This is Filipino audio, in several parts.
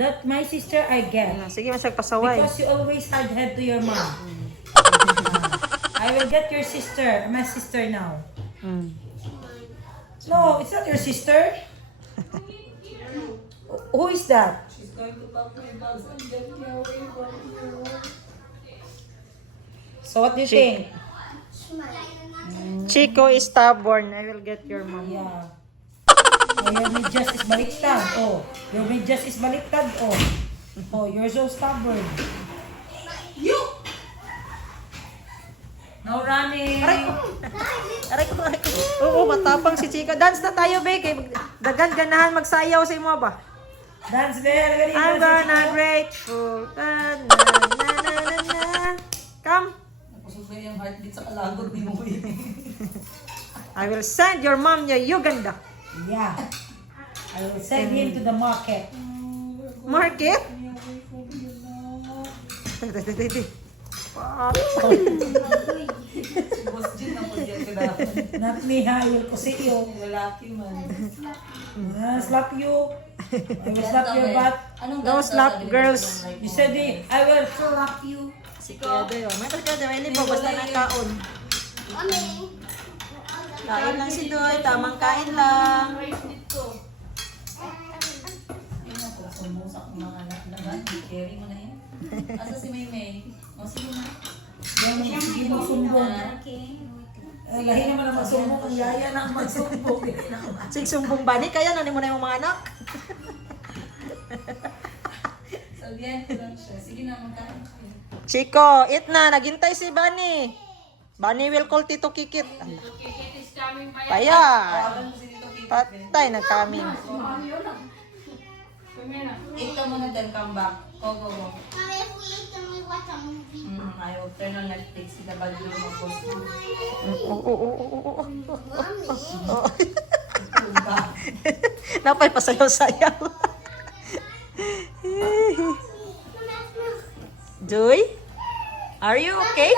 That my sister I get. Sige, masag pasaway. Because you always had head to your mom. I will get your sister, my sister now. No, it's not your sister. Who is that? She's going to pack my bags and get me away from here. So what do you think? Chico is stubborn. I will get your mom. Yeah. Oh, your medyas is baliktad. Oh, your medyas is baliktad. Oh, oh, you're so stubborn. You! No running. Aray ko. Oo, matapang si Chico. Dance na tayo, be. Kay dagan ganahan magsayaw sa imo ba? Dance there. I'm gonna grateful. Na, na, na, na, na. Come. Napasubay yung heartbeat sa kalagod ni mo. I will send your mom to Uganda. Yeah. I will send him to the market. Market? Si Boss Jin na po dyan ka dapat. Not me, ha? I will pussy you. Lalaki man. Slap you. I will slap your butt. Anong No dance slap sasabihin mo girls. sa life mo? You said I will slap you. Si Kuya Doy. May kada, hindi mo basta ng kaon. Kain lang si Doy. Tamang kain lang. Sumusak ng mga laban. Carry mo na yan. Asa si Maymay? O sige na. Yan, sige mo sumbong. Lahi naman ang magsumbong. Ang yaya na ang magsumbong. Sig sumbong bani kaya nani mo na yung mga anak. Sabihan ko lang siya. Sige na, magkaroon kayo. Chico, eat na. Naghintay si Bani. Bani will call Tito Kikit. Paya. Tawagan mo si Tito Kikit. Patay na kami. Eat ka muna then come back. Go, go, go. Mommy, if we eat, then we watch a movie. I will turn on Netflix. Sila ba yung mga boss mo? Mommy. Napay pasayaw-sayaw. Joy? Are you okay?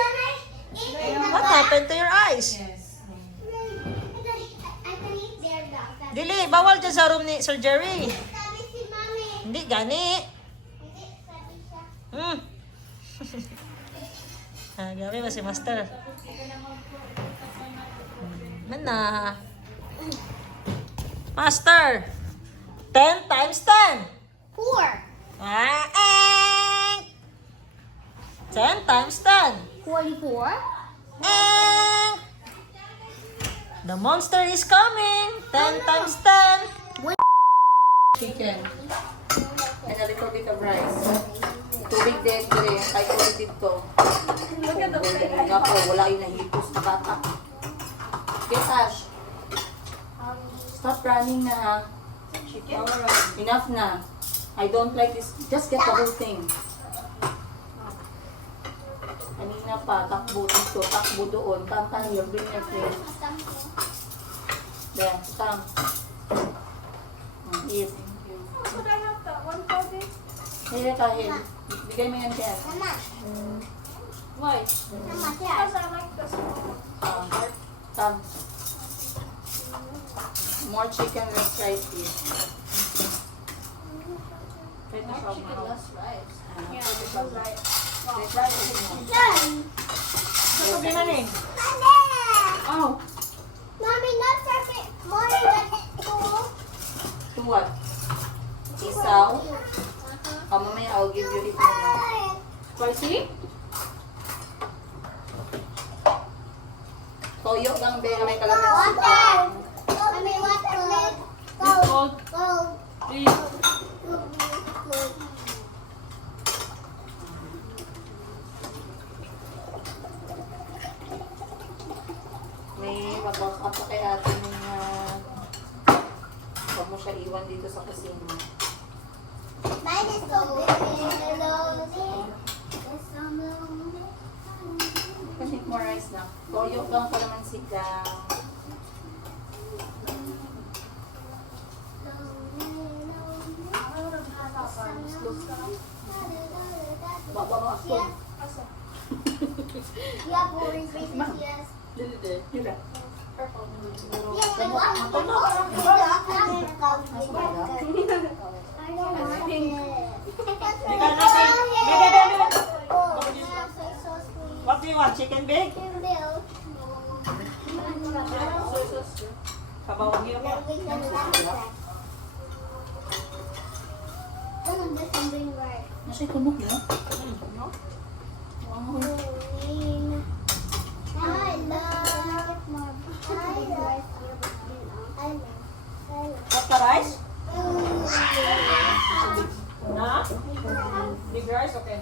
What happened to your eyes? Yes. I can eat there, dog. Dili, bawal dyan sa room ni Sir Jerry. Sabi si Mommy. Hindi, gani. Hindi, sabi siya. Gabi ba si Master? Mana? Master! 10 times 10! 4. Ah, 10 times 10! 44. The monster is coming! 10 times 10! Chicken. And a little bit of rice. Tubig din, dire. Ay, tubig dito. Look at the plate. Wala yung nahipos na bata. Yes, Ash. Stop running na, ha? Chicken? Enough na. I don't like this. Just get the whole thing. Kanina pa, takbo dito, takbo doon. Come here, bring your plate. There, come. Eat. Could I have that one for this? Here, kahit. Bigay mo yan kaya. Mama. Why? Mama, because I like this one. Come. More chicken, less rice, please. More chicken, less rice. Yeah, because I... Less rice. Done. Problema ni? Mommy! Oh, Mommy, not perfect. Mommy, that's cool. to what? Isaw? Oh, mamaya, I'll give you it. Spicy? Toyo lang, be, na may kalamansi. Water. Mommy, water. Cold. Cold. Please. Cold. May mag-up pa kay ate ng huwag mo siya iwan dito sa kusina. Mine is so big and lonely. It's so lonely. Kasi more rice na. Toyo lang, kalamansi lang. Baba, Yes. Yeah, boring faces, yes. Dili. Yun Yeah, we want it. I don't want it. Kanin, Big. Sabawan niyo ako. Nasa kunok yun? Pasta rice? Na? Big rice? Okay.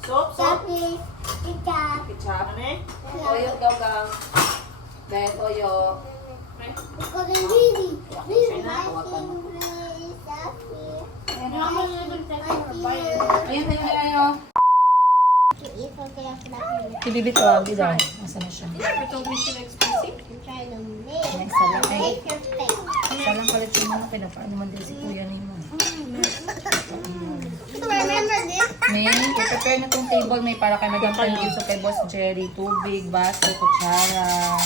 Soup? Soup? Ketchup. Ano eh? Toyo, gaw-gaw. Dahil toyo. Ayun, ayun, ayun. Ibibit o, bida. Asa na siya? Salang kalit yung mga pinapaano man din si kuya ni mo. May, i-prepare na tong table. May para kayo mag-thank so kay Boss Jerry. Tubig, baso, kutsara.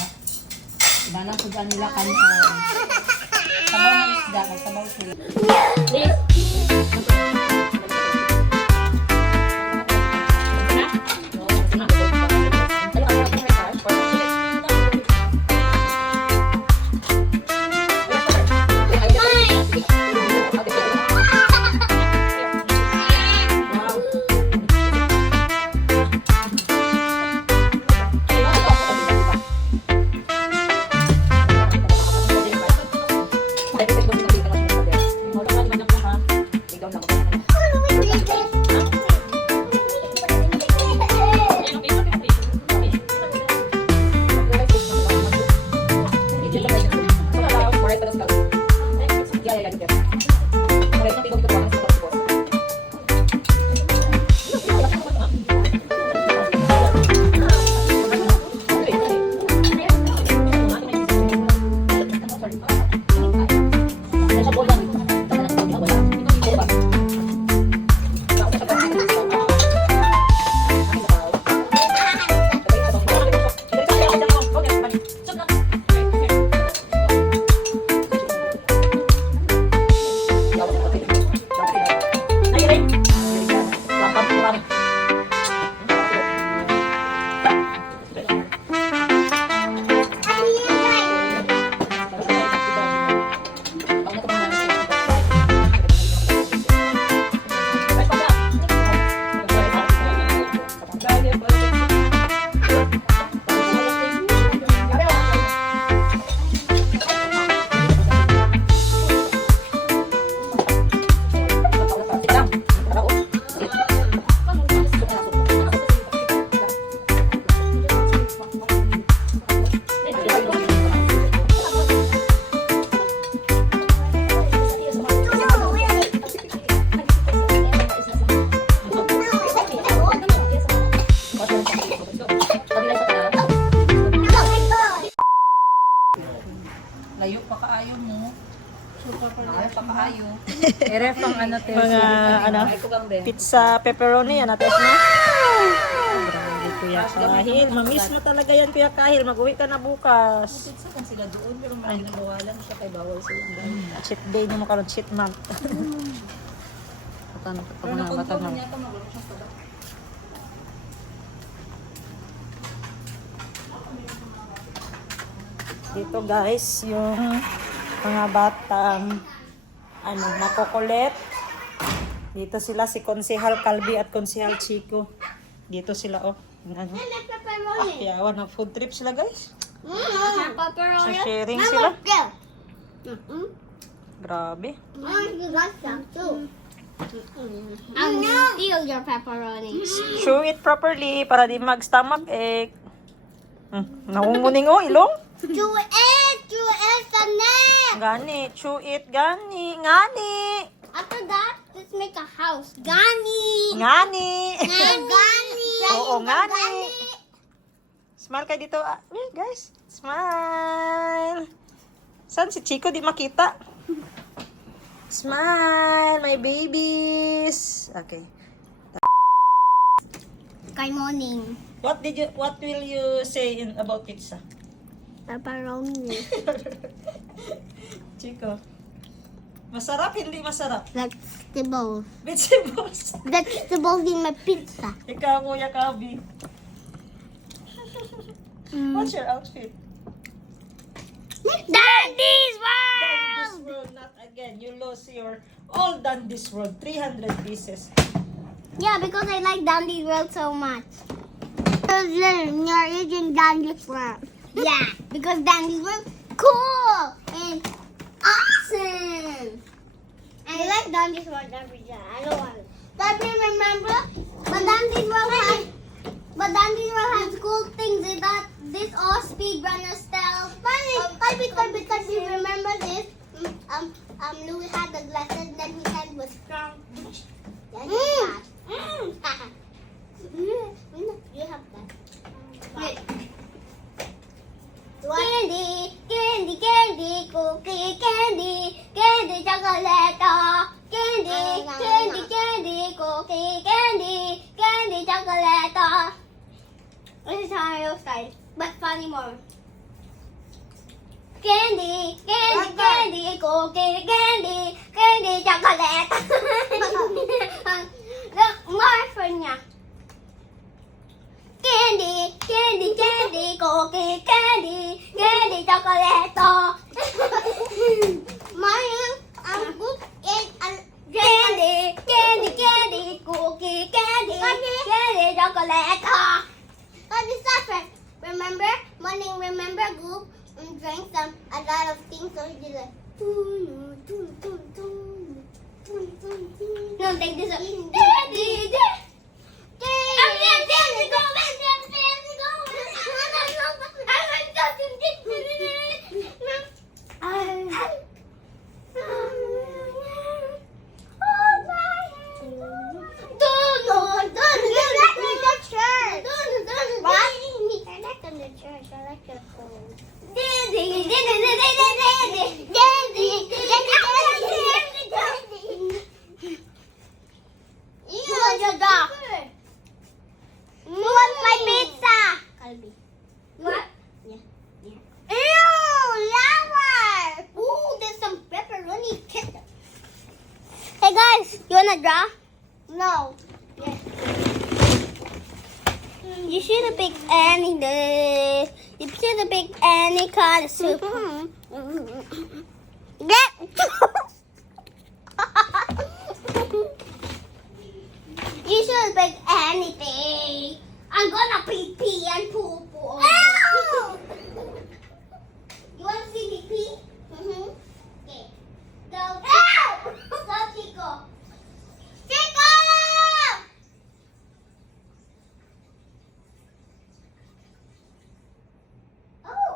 Iba na kung saan nila kanon. Sabaw ng isda. Kay sabaw sila. Layo pa kaayo mo. Layo pa kaayo. Eref ang ano, te. Mga ano, pizza pepperoni, ano tes na? Grabe, Kuya Kahil. Mamiss mo talaga yan, Kuya Kahil. Mag-uwi ka na bukas. Pizza kan sila doon, pero malingawalan siya kay bawal silang dahil. Cheat day ni mo karon, cheat month. Bata na Pero nakontrol niya ito, magulo siya sa bata. Dito guys, yung mga batang ano, makukulit. Dito sila si Konsehal Calvi at Konsehal Chico. Dito sila oh. Ano? Yawan ng food trip sila guys. Sa sharing sila. Grabe. I'm gonna steal your pepperoni. Chew it properly para di mag-stomach ache. Nangunguning oh, ilong. Do it, Sunday. Gani, chew it, gani, ngani. After that, let's make a house. Gani. Ngani. Gani. Oo, ngani. Smile kayo dito. Guys, smile. Saan si Chico? Di makita. Smile, my babies. Okay. Good morning. What will you say about pizza? Pepperoni. Chico. Masarap, hindi masarap. Vegetables. Vegetables. Vegetables in my pizza. Ikaw, Kuya Kabi. What's your outfit? Daddy's Done this world, not again. You lose your all done this world. 300 pieces. Yeah, because I like Dandy's World so much. Because you're eating Dandy's World. Yeah, because Dandy's World cool and awesome. I like Dandy's World every day. I don't want it. But remember, but Dandy's World has cool things that this all speedrunner style. Kalbi, remember this? Louis had the glasses, then his hand was strong. Then he fast. You have that. Wait. Candy, candy, candy, cookie, candy, candy, chocolate, candy, candy, candy, cookie, candy, candy, chocolate. This is Mario style, but funny more. Candy, candy, candy, cookie, candy, candy, chocolate. Look, more for niya. Candy, candy, candy, cookie, candy, candy, chocolate. Mario, good candy, candy, candy, cookie, candy, candy, chocolate. This is different. Remember, remember, group drank a lot of things, so he did like. No, take this up. Daddy, You want my pizza? Kalbi. You want? Yeah. Ew, lava! Ooh, there's some pepperoni ketchup. Hey guys, you wanna draw? No. Yes. You should have picked any. You should have picked any kind of soup. Get. You should pick anything. I'm gonna pee and poo poo. You wanna see me pee? Okay. Go. Go, Chico. Chico! Oh.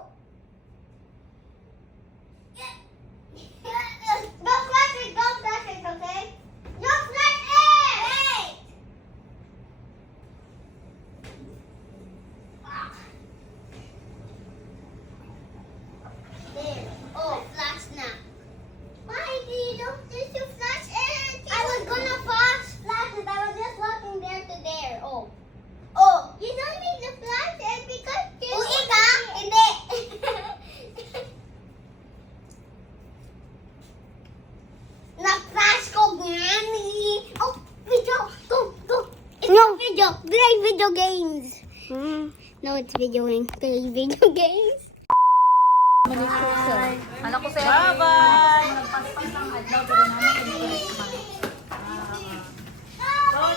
Don't flash it, okay? Don't flash it! Hey! There. Oh, flash now. Why did you flash it? I was gonna flash it. I was just walking there to there. Oh. Oh, you don't need to flash it because you hindi. Na-flash ko gani. Oh, video. Go. It's no video. Play video games. No, it's video games. Play video games. Anak ko sa'yo. Bye-bye!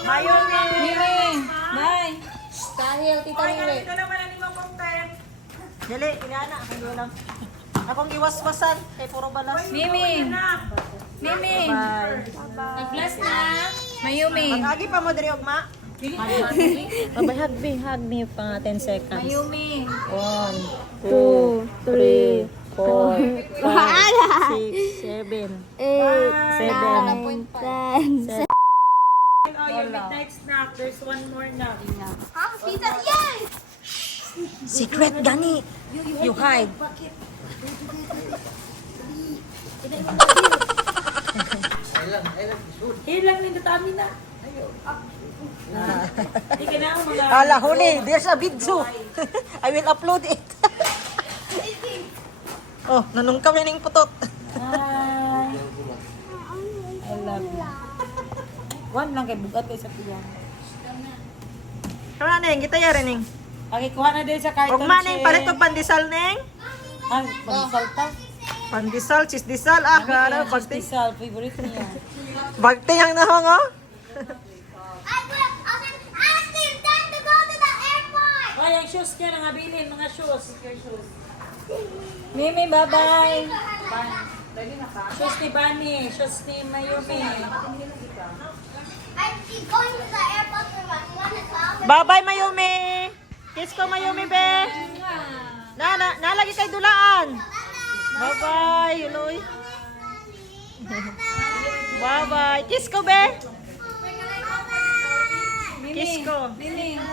Mayumi! Mimi! Nay! Dahil, tita Mimi. Ito naman ang limang content. Dali, inana. Ako lang. Akong iwaswasan. Kay puro balas. Mimi! Mimi! Bye. Nag-bless na! Mayumi! Mag-agi pa mo diri ogma. Babay, hug me pa 10 seconds. Mayumi! 1, 2, 3, 4, 5, 6, 7, 8, 7, 10. Oh, your midnight snack. There's one more now. Pizza, yes! Secret, Gani. You hide. Ilang nito tami na. Hindi ka na ako mga... Ala, huli. There's a video. I will upload it. Oh, nanong kami ng putot. Hi. One lang kay bugat kay sa tiyan. Kaya neng, kita yari neng. Okay, kuha na din sa carton. Huwag maneng, palit to pandesal neng. Ah, pandesal ta? Pandesal, chisdesal, kara, bagti. Chisdesal, favorite niya. Bagti ang nahong, oh. Time to go to the airport. Ay, ang shoes niya, nangabilin, mga shoes. Mimi, bye-bye. Shoes ni Bunny, shoes ni Mayumi. I'm going to the airport for 1 o'clock. Bye-bye, Mayumi. Kiss ko, Mayumi, be. Nalagi kay dulaan. Bye-bye, Yuloy. Bye-bye. Kiss ko, be. Kiss ko. Mimi. Then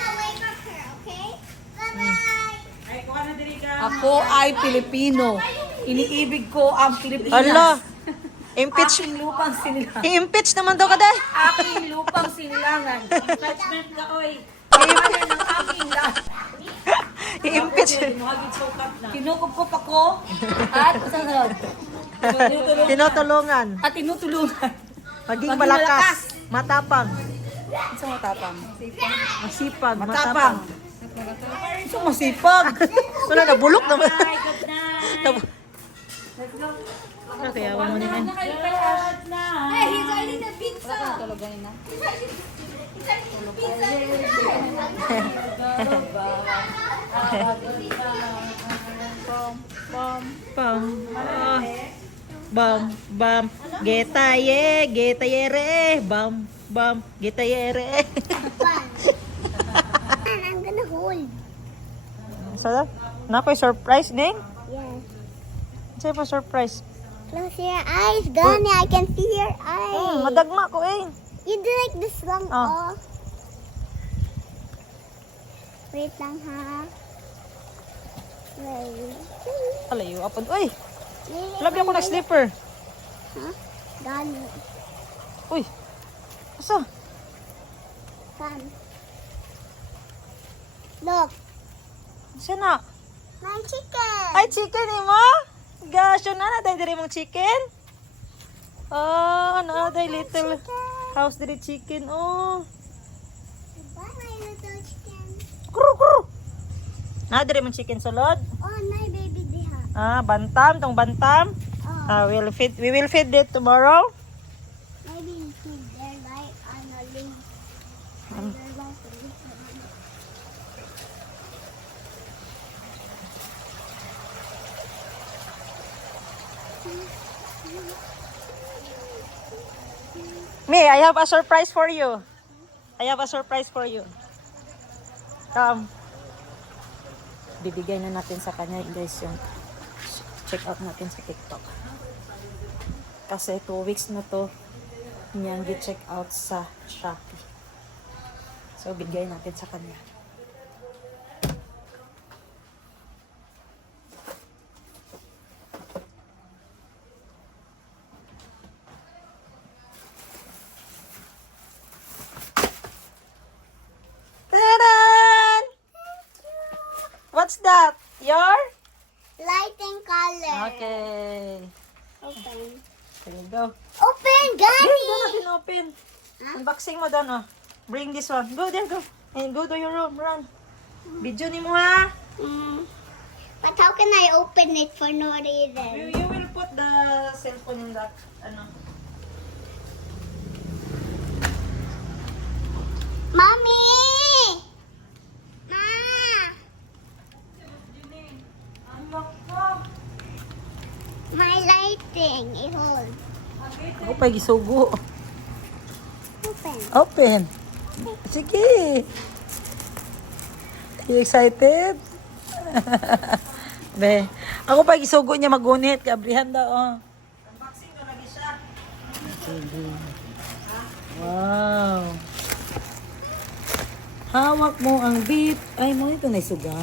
I'll wake up her, okay? Bye-bye. Ay, kuha na diri ka. Ako ay Pilipino. Iniibig ko ang Pilipinas. Ala. Impeach. Aking lupang sinilangan. I-impeach naman daw ka, day. Aking lupang sinilangan. Attachment ka, oy. Kailangan ng aking lahat. I-impeach. Muhagit sukat na. Kinukupkup ako at kasunod. Tinutulungan. At tinutulungan. Maging malakas. Matapang. Sa matapang. Masipag. Matapang. Matapang. So masipag. Wala na, bulok naman. Bye, good night. Kaya mo nila. Good night. Hey, he's eating the pizza. Tulogay na. He's eating pizza. Pam. Bam. Bam. Getayere. Bam. Getayere. I'm gonna hold. Sada? Nakoy surprise, Ning? Yes. Sa'yo pa surprise. Close your eyes, Gani. I can see your eyes. Madagma ko eh. You do like this long, Oh. Wait lang, ha? Wait. Alayo, apod. Uy! Labi ako na slipper. Huh? Gani. Uy! Asa? Come. Look. Sana? My chicken. Ay, chicken eh mo? Gosh, yun na tayo diri mong chicken. Oh, day little house diri chicken. Oh. Bye, my little chicken. Kuru. Diri mong chicken sulod. Oh, my baby diha. Bantam, tong bantam. Oh, We will feed it tomorrow. maybe you see their light on a leaf. Their light on a leaf. Me, I have a surprise for you. Come. Bibigay na natin sa kanya, guys, yung check out natin sa TikTok. Kasi 2 weeks na to niyang gi-check out sa Shopee. So, bigay natin sa kanya. Taran! What's that? Your? Light and color. Okay. Open. There you go. Open, Gani. Doon natin open. Unboxing mo doon, oh. Bring this one. Go there, go. And go to your room. Run. Video ni mo, ha? But how can I open it for no reason? You will put the cellphone in that, Mommy! My lighting. Hold. Ako pa gisugo. Open. Open. Sige. Are you excited? Be, ako pa gisugo niya magunit. Kabrihan daw, oh. Unboxing ko lagi siya. Sige. Wow. Hawak mo ang beat. Ay, mo ito na suga.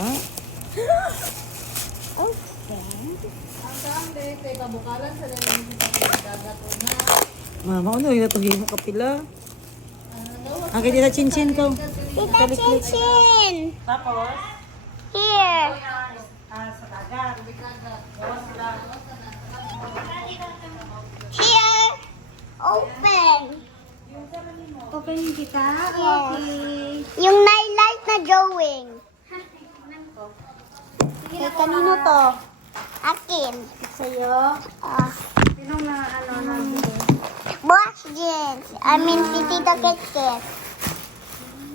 Mama, ano yung natugin mo kapila? Ang kaya dito chin-chin ko. Tita Chinchin. Tapos? Here. Sa dagat. Here. ka? Okay. Yung nightlight na drawing. Eh, kanino to? Akin. Sa'yo? Ah. Sinong na nabili? Boss jeans. I mean, si Tito Kit Kit.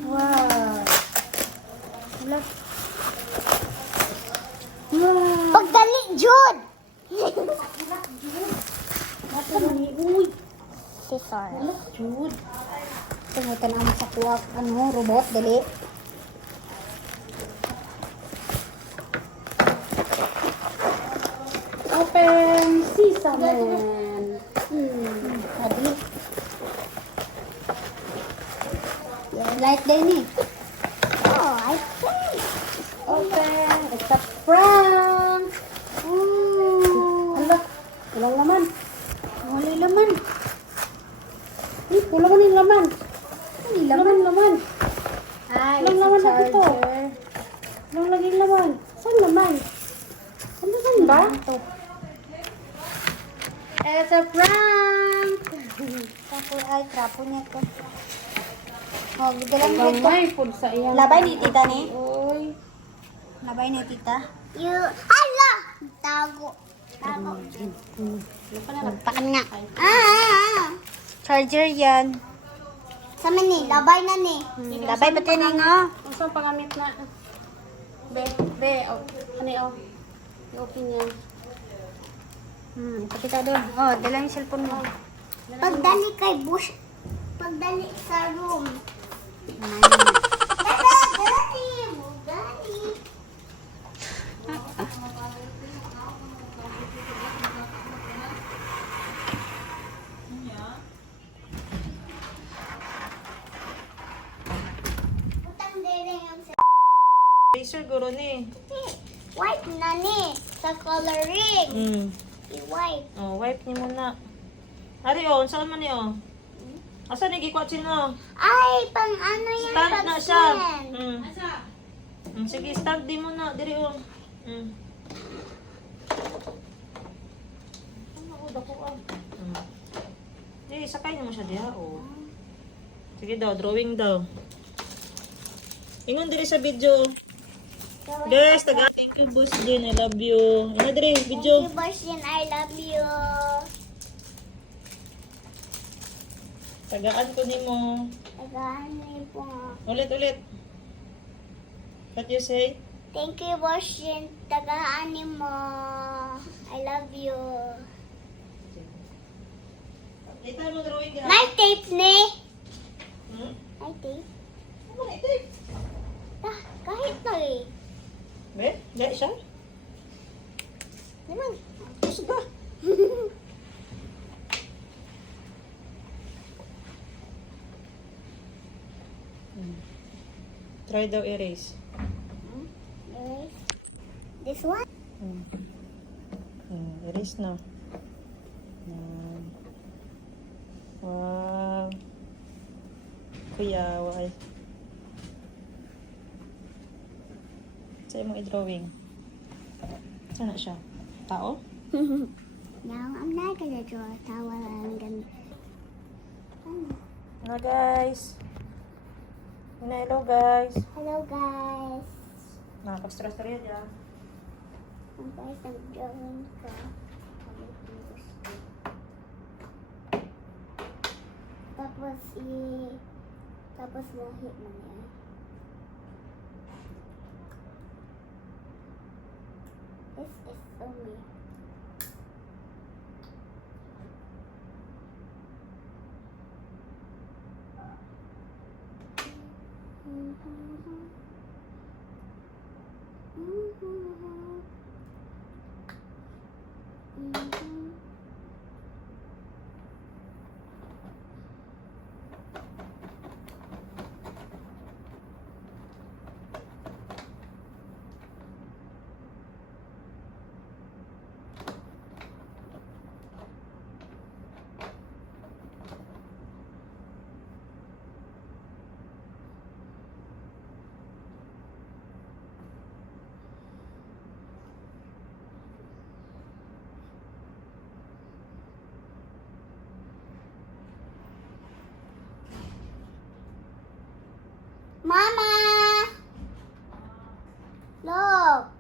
Wow. Wala. Pagdali, Jude! Nasa ni uy. Scissor. Jude. Tumutan naman sa kuwak, robot, dali. Open sesame. Sabi. Light din eh. Oh, I think. Open. It's a prank. Ooh. Hala. Walang laman. Wala yung laman. Wala man yung laman. Laman. Ay, Walang laman na dito. Walang lagi yung laman. Saan laman? Ano saan ba? It's a prank! Tapos ay, trapo niya ko. Oh, bigalang Ang ko. may food sa iyang. Labay ni tita ni. Uy. Labay ni tita. You, hala! Tago. Pakan nga. Charger yan. Sama ni, labay na ni. Labay ba tayo nga? Ang saan pangamit na? Be, ano yung i-open niya? Pakita doon. Oh, dala yung cellphone mo. Pagdali kay Bush, pagdali sa room. Dali. Utang dere yung Razor guro ni. white na ni sa coloring. I-white. Oh, wipe ni muna. Ari oh, saan man ni oh? Asa ni gikwat sino? Ay, pang ano yan? Stand na siya. pag-pen. Sige, stand di muna. Diri oh. Ano ko dako ah. Di sakay mo siya diha oh. Sige daw, drawing daw. Ingon diri sa video. Guys, taga thank you boss din. I love you. Ano diri video? Thank you, Bastian. I love you. Tagaan ko nimo. Tagaan niyo po. Ulit. What you say? Thank you, Bastian. Tagaan niyo mo. I love you. Ito mo drawing ka. May tape ni. May tape. Ano na ito? Kahit na eh. Be, gaya siya? Naman. Sige. Try daw erase. Erase. This one? Erase na. Wow. Kuya, why? Sa'yo mong i-drawing. Saan na siya? Tao? Now, I'm not gonna draw a towel. I'm gonna... Hello guys. Hello guys. Hello, guys. Nakapag-stress-stress dyan. Ang guys, nag-drawing ko. Tapos lahit mo niya. This is so me. Mama! Look!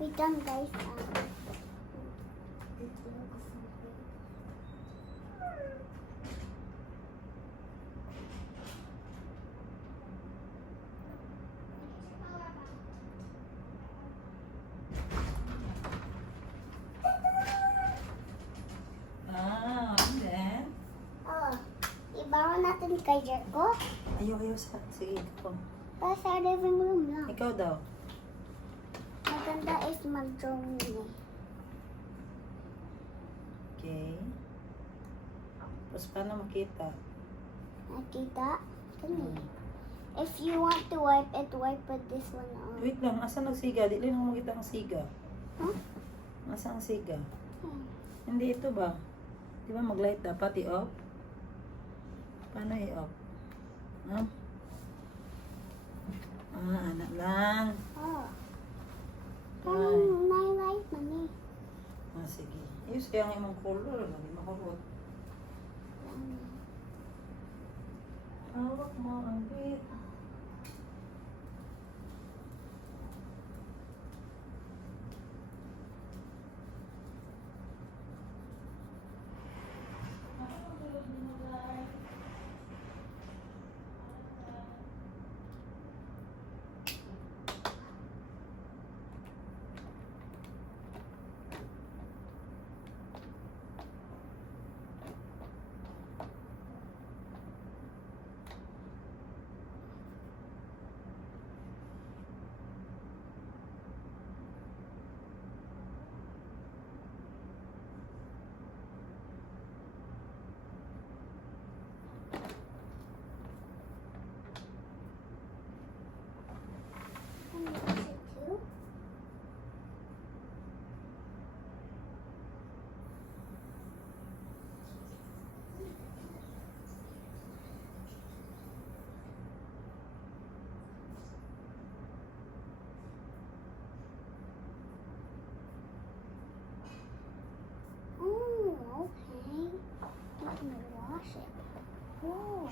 We done, guys. Ah, and then? Oh, ibawa natin kay Jericho. Ayaw. Sige, ikaw. Para sa living room lang. Ikaw daw. Maganda is mag-drawing eh. Okay. Tapos paano makita? Nakita? Kani. If you want to wipe it, wipe with this one on. Wait lang, asa nagsiga? Di lang ako makita ang siga. Huh? Asa ang siga? Hmm. Hindi ito ba? Di ba mag-light dapat i-off? Paano i-off? Huh? Anak lang. Oh. Ay. Parang nai-light man eh. Sige. Ayos kaya ang imong color. Hindi makurot. Hawak mo ang bit. Can you use it too? Oh, okay. You can wash it. Whoa.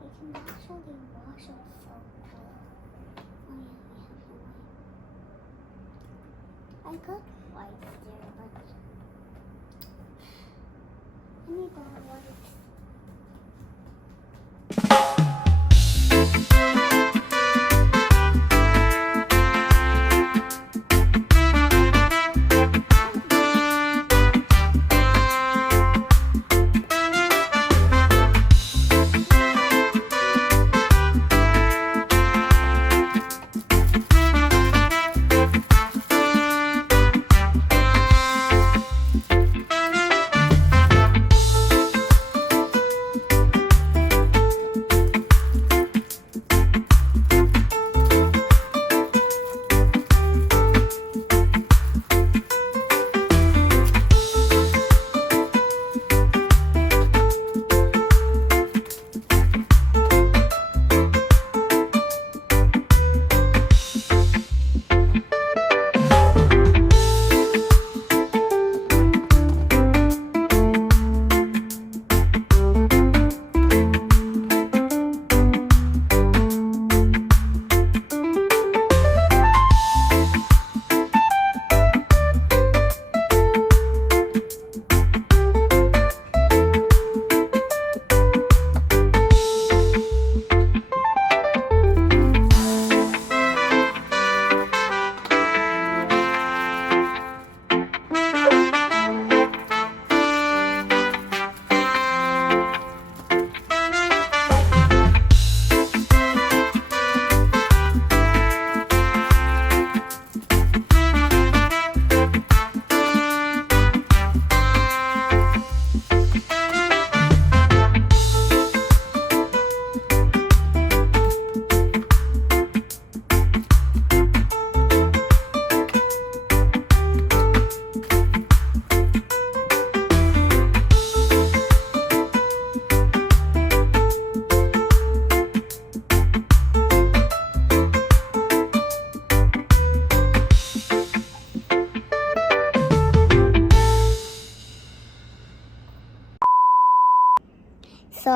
You can actually wash it so cool. Oh yeah, we have the white. I got white there, but I need the white.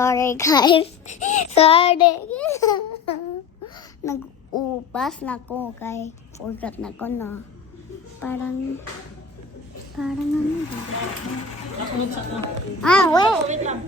Sorry guys. Sorry. Nag-upas na ko kay forgot na ko na. Parang ano. Kasunod sa ko. Ah, wait. Wait lang.